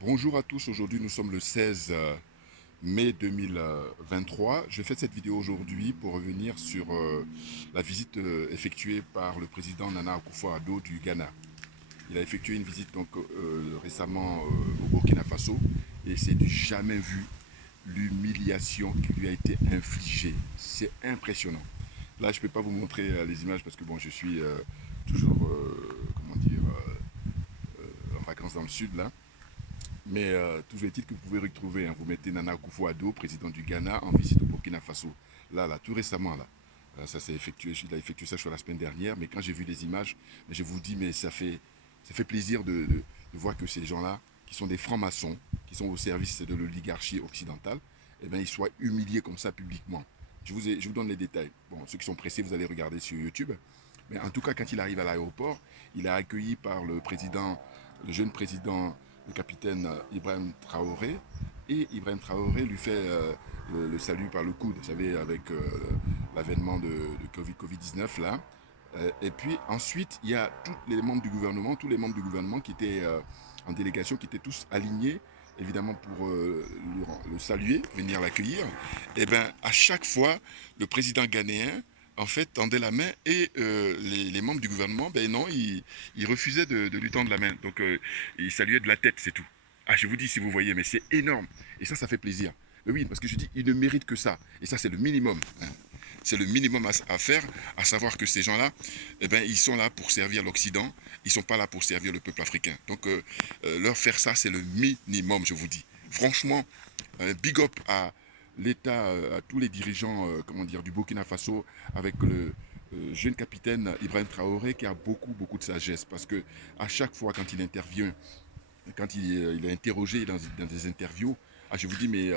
Bonjour à tous, aujourd'hui nous sommes le 16 mai 2023. Je fais cette vidéo aujourd'hui pour revenir sur la visite effectuée par le président Nana Akufo-Addo du Ghana. Il a effectué une visite récemment au Burkina Faso et c'est du jamais vu l'humiliation qui lui a été infligée. C'est impressionnant. Là, je ne peux pas vous montrer les images parce que bon, je suis toujours, comment dire, en vacances dans le sud là. Mais toujours est-il que vous pouvez retrouver, hein, vous mettez Nana Akufo-Addo, président du Ghana, en visite au Burkina Faso. Là, tout récemment, là. Ça s'est effectué, il a effectué ça sur la semaine dernière, mais quand j'ai vu les images, je vous dis, mais ça fait plaisir de voir que ces gens-là, qui sont des francs-maçons, qui sont au service de l'oligarchie occidentale, eh bien, ils soient humiliés comme ça publiquement. Je vous donne les détails. Bon, ceux qui sont pressés, vous allez regarder sur YouTube. Mais en tout cas, quand il arrive à l'aéroport, il est accueilli par le jeune président, le capitaine Ibrahim Traoré. Et Ibrahim Traoré lui fait le salut par le coude, vous savez, avec l'avènement de Covid-19 là. Et puis ensuite, il y a tous les membres du gouvernement qui étaient en délégation, qui étaient tous alignés, évidemment pour le saluer, venir l'accueillir. Et bien, à chaque fois, le président ghanéen en fait, tendait la main et les membres du gouvernement, ben non, ils refusaient de lui tendre la main. Donc, ils saluaient de la tête, c'est tout. Ah, je vous dis si vous voyez, mais c'est énorme. Et ça fait plaisir. Mais oui, parce que je dis, ils ne méritent que ça. Et ça, c'est le minimum, hein. C'est le minimum à faire, à savoir que ces gens-là, eh ben, ils sont là pour servir l'Occident, ils ne sont pas là pour servir le peuple africain. Donc, leur faire ça, c'est le minimum, je vous dis. Franchement, big up à l'État, à tous les dirigeants comment dire, du Burkina Faso, avec le jeune capitaine Ibrahim Traoré, qui a beaucoup de sagesse. Parce que à chaque fois, quand il intervient, quand il est interrogé dans des interviews, ah, je vous dis, mais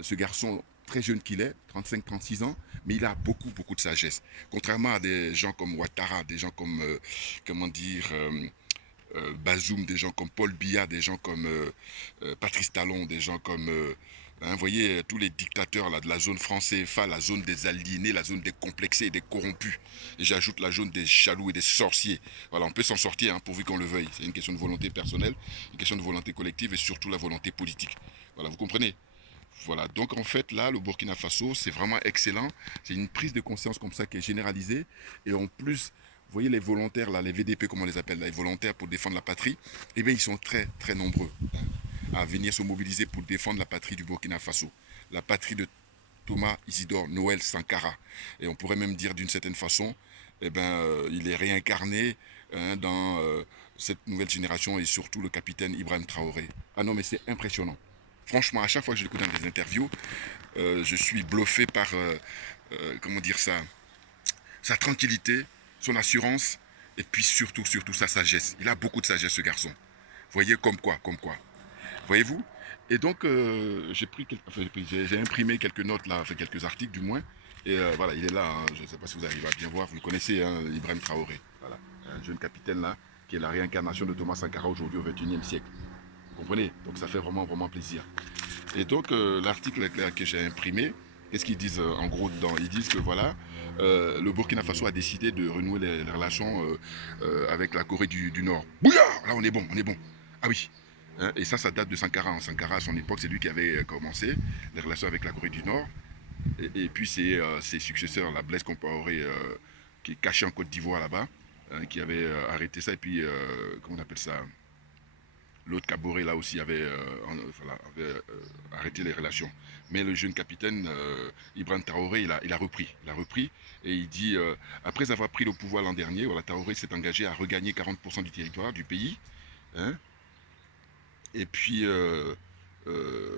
ce garçon, très jeune qu'il est, 35-36 ans, mais il a beaucoup de sagesse. Contrairement à des gens comme Ouattara, des gens comme, comment dire, Bazoum, des gens comme Paul Biya, des gens comme Patrice Talon, des gens comme, hein, vous voyez, tous les dictateurs là, de la zone franc CFA, la zone des aliénés, la zone des complexés et des corrompus. Et j'ajoute la zone des jaloux et des sorciers. Voilà, on peut s'en sortir hein, pourvu qu'on le veuille. C'est une question de volonté personnelle, une question de volonté collective et surtout la volonté politique. Voilà, vous comprenez? Voilà, donc en fait là, le Burkina Faso, c'est vraiment excellent. C'est une prise de conscience comme ça qui est généralisée. Et en plus, vous voyez les volontaires, là, les VDP, comme on les appelle, là, les volontaires pour défendre la patrie, eh bien ils sont très nombreux à venir se mobiliser pour défendre la patrie du Burkina Faso. La patrie de Thomas Isidore Noël Sankara. Et on pourrait même dire d'une certaine façon, eh ben, il est réincarné hein, dans cette nouvelle génération et surtout le capitaine Ibrahim Traoré. Ah non, mais c'est impressionnant. Franchement, à chaque fois que je l'écoute dans des interviews, je suis bluffé par, comment dire ça, sa tranquillité, son assurance, et puis surtout sa sagesse. Il a beaucoup de sagesse, ce garçon. Vous voyez, comme quoi. Voyez-vous. Et donc, j'ai imprimé quelques notes là, enfin quelques articles du moins. Et voilà, il est là. Hein, je ne sais pas si vous arrivez à bien voir. Vous le connaissez, hein, Ibrahim Traoré. Voilà, un jeune capitaine là, qui est la réincarnation de Thomas Sankara aujourd'hui au XXIe siècle. Vous comprenez? Donc ça fait vraiment plaisir. Et donc l'article que j'ai imprimé, qu'est-ce qu'ils disent en gros dedans? Ils disent que voilà, le Burkina Faso a décidé de renouer les relations avec la Corée du Nord. Bouillard! Là on est bon, on est bon. Ah oui. Hein, et ça date de Sankara. Sankara, à son époque, c'est lui qui avait commencé les relations avec la Corée du Nord. Et puis ses successeurs, la Blaise Compaoré, qui est caché en Côte d'Ivoire là-bas, hein, qui avait arrêté ça. Et puis, comment on appelle ça? L'autre Caboret là aussi avait arrêté les relations. Mais le jeune capitaine Ibrahim Traoré, il a repris. Il a repris et il dit, après avoir pris le pouvoir l'an dernier, voilà, Traoré s'est engagé à regagner 40% du territoire du pays. Hein, et puis,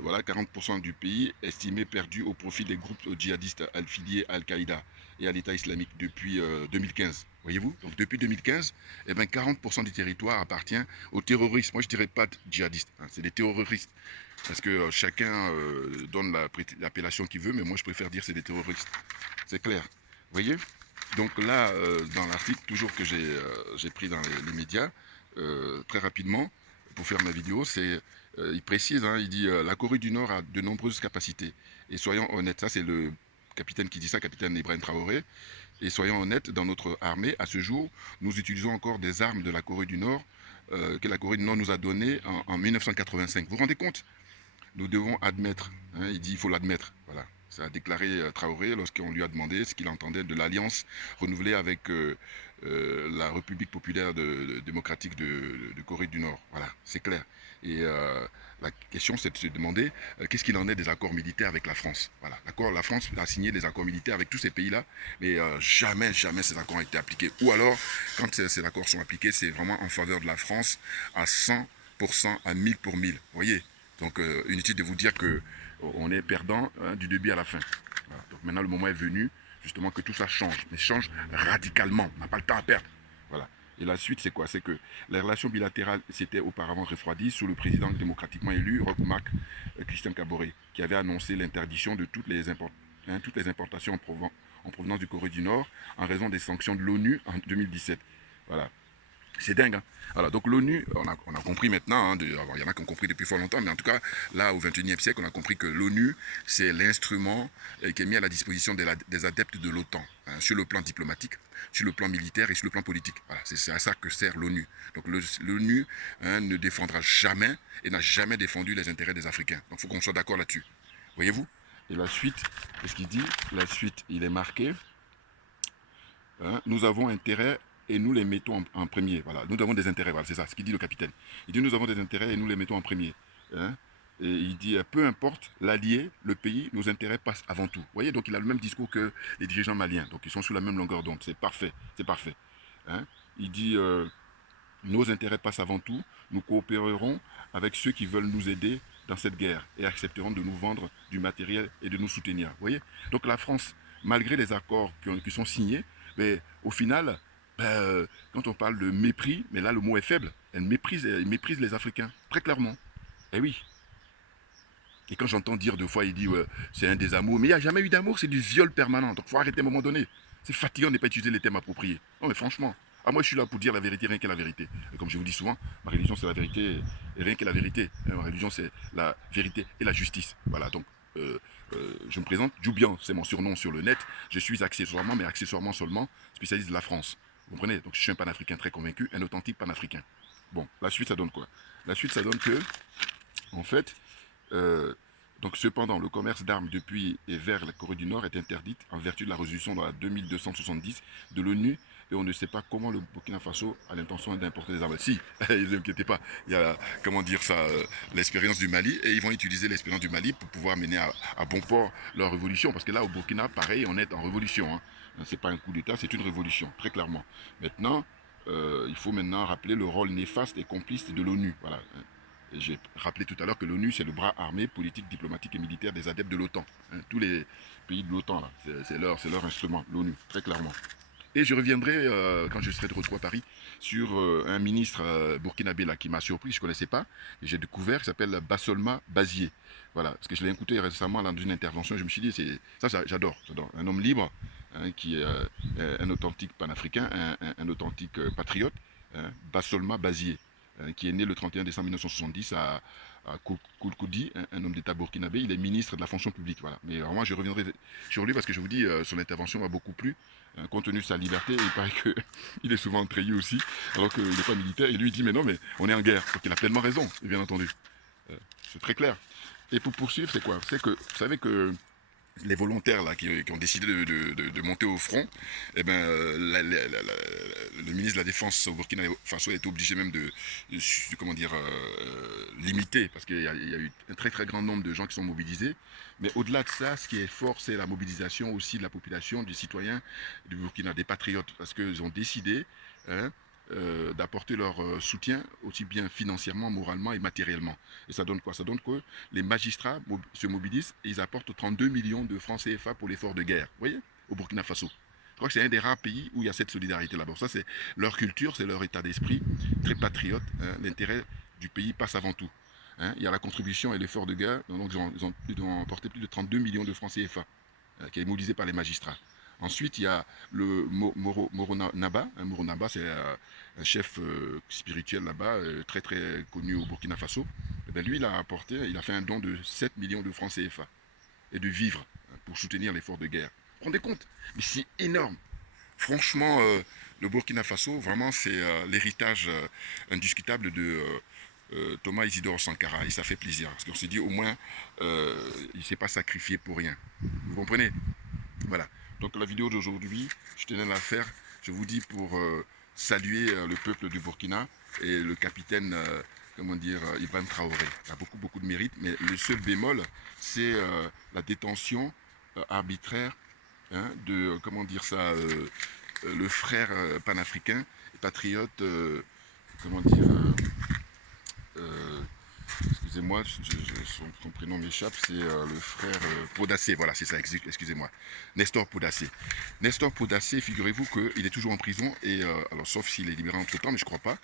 voilà, 40% du pays estimé perdu au profit des groupes djihadistes affiliés à Al-Qaïda et à l'État islamique depuis 2015. Voyez-vous? Donc depuis 2015, eh ben 40% du territoire appartient aux terroristes. Moi, je ne dirais pas djihadistes, hein, c'est des terroristes. Parce que chacun donne l'appellation qu'il veut, mais moi, je préfère dire c'est des terroristes. C'est clair. Vous voyez? Donc là, dans l'article, toujours que j'ai pris dans les médias, très rapidement, pour faire ma vidéo, il précise, hein, il dit la Corée du Nord a de nombreuses capacités. Et soyons honnêtes, ça c'est le capitaine qui dit ça, capitaine Ibrahim Traoré. Et soyons honnêtes, dans notre armée, à ce jour, nous utilisons encore des armes de la Corée du Nord que la Corée du Nord nous a donné en 1985. Vous vous rendez compte? Nous devons admettre, hein, il dit il faut l'admettre, voilà. Ça a déclaré Traoré lorsqu'on lui a demandé ce qu'il entendait de l'alliance renouvelée avec la République populaire démocratique de Corée du Nord. Voilà, c'est clair. Et la question, c'est de se demander qu'est-ce qu'il en est des accords militaires avec la France. Voilà, la France a signé des accords militaires avec tous ces pays-là, mais jamais ces accords ont été appliqués. Ou alors, quand ces accords sont appliqués, c'est vraiment en faveur de la France à 100%, à 1000 pour 1000. Vous voyez? Donc, inutile de vous dire que on est perdant hein, du début à la fin. Voilà. Donc maintenant, le moment est venu, justement, que tout ça change, mais change radicalement. On n'a pas le temps à perdre. Voilà. Et la suite, c'est quoi? C'est que les relations bilatérales s'étaient auparavant refroidies sous le président démocratiquement élu, Roch-Marc Christian Kaboré, qui avait annoncé l'interdiction de toutes les importations en provenance du Corée du Nord en raison des sanctions de l'ONU en 2017. Voilà. C'est dingue. Hein. Voilà, donc l'ONU, on a compris maintenant, il y en a qui ont compris depuis fort longtemps, mais en tout cas, là, au XXIe siècle, on a compris que l'ONU, c'est l'instrument qui est mis à la disposition des adeptes de l'OTAN, hein, sur le plan diplomatique, sur le plan militaire et sur le plan politique. Voilà, c'est à ça que sert l'ONU. Donc l'ONU hein, ne défendra jamais et n'a jamais défendu les intérêts des Africains. Donc il faut qu'on soit d'accord là-dessus. Voyez-vous? Et la suite, qu'est-ce qu'il dit? La suite, il est marqué. Hein, nous avons intérêt et nous les mettons en premier. Voilà, nous avons des intérêts, voilà, c'est ça, ce qu'il dit le capitaine. Il dit nous avons des intérêts et nous les mettons en premier. Hein, et il dit peu importe l'allié, le pays, nos intérêts passent avant tout. Vous voyez, donc il a le même discours que les dirigeants maliens. Donc ils sont sous la même longueur d'onde. C'est parfait, c'est parfait. Hein, il dit nos intérêts passent avant tout. Nous coopérerons avec ceux qui veulent nous aider dans cette guerre et accepteront de nous vendre du matériel et de nous soutenir. Vous voyez, donc la France, malgré les accords qui sont signés, mais au final, quand on parle de mépris, mais là le mot est faible, elle méprise les Africains, très clairement. Eh oui. Et quand j'entends dire deux fois, il dit c'est un désamour, mais il n'y a jamais eu d'amour, c'est du viol permanent. Donc il faut arrêter à un moment donné. C'est fatigant de ne pas utiliser les thèmes appropriés. Non mais franchement, moi je suis là pour dire la vérité, rien que la vérité. Et comme je vous dis souvent, ma religion c'est la vérité, et rien que la vérité. Ma religion c'est la vérité et la justice. Voilà, donc je me présente, Djoubian, c'est mon surnom sur le net. Je suis accessoirement, mais accessoirement seulement, spécialiste de la France. Vous comprenez? Donc je suis un panafricain très convaincu, un authentique panafricain. Bon, la suite ça donne quoi? La suite ça donne que, en fait, donc cependant, le commerce d'armes depuis et vers la Corée du Nord est interdit en vertu de la résolution dans la 2270 de l'ONU et on ne sait pas comment le Burkina Faso a l'intention d'importer des armes. Si, ne vous inquiétez pas, il y a, comment dire ça, l'expérience du Mali et ils vont utiliser l'expérience du Mali pour pouvoir mener à bon port leur révolution parce que là au Burkina, pareil, on est en révolution. Hein. C'est pas un coup d'État, c'est une révolution, très clairement. Maintenant, il faut maintenant rappeler le rôle néfaste et complice de l'ONU. Voilà. J'ai rappelé tout à l'heure que l'ONU, c'est le bras armé, politique, diplomatique et militaire des adeptes de l'OTAN. Hein, tous les pays de l'OTAN, c'est leur instrument, l'ONU, très clairement. Et je reviendrai, quand je serai de retour à Paris, sur un ministre burkinabé là, qui m'a surpris, je ne connaissais pas, et j'ai découvert, qui s'appelle Bassolma Bazié. Voilà, parce que je l'ai écouté récemment dans une intervention, je me suis dit, ça j'adore. Un homme libre, hein, qui est un authentique panafricain, un authentique patriote, hein, Bassolma Bazié qui est né le 31 décembre 1970 à Koulkoudi, un homme d'État burkinabé. Il est ministre de la fonction publique. Voilà. Mais vraiment, je reviendrai sur lui parce que je vous dis, son intervention m'a beaucoup plu. Compte tenu de sa liberté, il paraît qu'il est souvent treillis aussi, alors qu'il n'est pas militaire. Et lui, il dit, mais non, mais on est en guerre. Donc il a pleinement raison, bien entendu. C'est très clair. Et pour poursuivre, c'est quoi? C'est que, vous savez que les volontaires là, qui ont décidé de monter au front, eh ben, le ministre de la Défense au Burkina Faso a été obligé même de comment dire, limiter, parce qu'il y a eu un très très grand nombre de gens qui sont mobilisés. Mais au-delà de ça, ce qui est fort, c'est la mobilisation aussi de la population, des citoyens du Burkina, des patriotes, parce qu'ils ont décidé hein, d'apporter leur soutien aussi bien financièrement, moralement et matériellement. Et ça donne quoi? Ça donne que les magistrats se mobilisent et ils apportent 32 millions de francs CFA pour l'effort de guerre. Vous voyez? Au Burkina Faso. Je crois que c'est un des rares pays où il y a cette solidarité là-bas. Ça, c'est leur culture, c'est leur état d'esprit, très patriote. Hein. L'intérêt du pays passe avant tout. Hein. Il y a la contribution et l'effort de guerre. Donc, ils ont apporté plus de 32 millions de francs CFA, qui est mobilisé par les magistrats. Ensuite, il y a le Moro Naba. Moro Naba, c'est un chef spirituel là-bas, très très connu au Burkina Faso. Et bien, lui, il a fait un don de 7 millions de francs CFA et de vivres pour soutenir l'effort de guerre. Vous vous rendez compte? Mais c'est énorme. Franchement, le Burkina Faso, vraiment, c'est l'héritage indiscutable de Thomas Isidore Sankara. Et ça fait plaisir. Parce qu'on se dit, au moins, il ne s'est pas sacrifié pour rien. Vous comprenez? Voilà. Donc la vidéo d'aujourd'hui, je tenais à la faire, je vous dis, pour saluer le peuple du Burkina et le capitaine, comment dire, Ivan Traoré. Il a beaucoup de mérite, mais le seul bémol, c'est la détention arbitraire, hein, de, comment dire ça, le frère panafricain, patriote, comment dire, euh, excusez-moi, son prénom m'échappe, c'est le frère Podacé, voilà, c'est ça, excusez-moi, Nestor Podacé. Nestor Podacé, figurez-vous qu'il est toujours en prison, et alors sauf s'il est libéré entre-temps, mais je ne crois pas,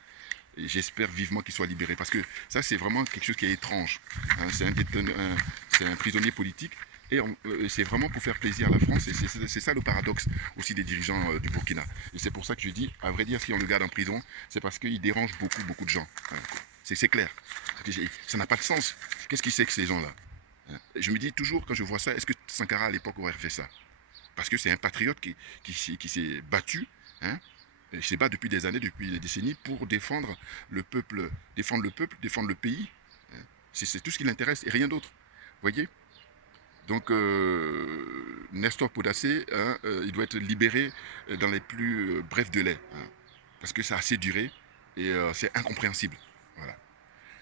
et j'espère vivement qu'il soit libéré, parce que ça, c'est vraiment quelque chose qui est étrange. Hein, c'est un prisonnier politique, et c'est vraiment pour faire plaisir à la France, et c'est ça le paradoxe aussi des dirigeants du Burkina. Et c'est pour ça que je dis, à vrai dire, si on le garde en prison, c'est parce qu'il dérange beaucoup de gens. Hein. C'est clair. Ça n'a pas de sens. Qu'est-ce qu'il sait que ces gens-là? Hein. Je me dis toujours, quand je vois ça, est-ce que Sankara à l'époque aurait fait ça? Parce que c'est un patriote qui s'est battu, hein, il se bat depuis des années, depuis des décennies, pour défendre le peuple, défendre le pays. Hein. C'est tout ce qui l'intéresse et rien d'autre. Vous voyez? Donc, Nestor Podacé, hein, il doit être libéré dans les plus brefs délais. Hein, parce que ça a assez duré et c'est incompréhensible. Voilà.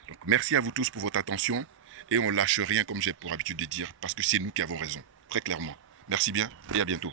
Donc, merci à vous tous pour votre attention et on lâche rien, comme j'ai pour habitude de dire, parce que c'est nous qui avons raison, très clairement. Merci bien et à bientôt.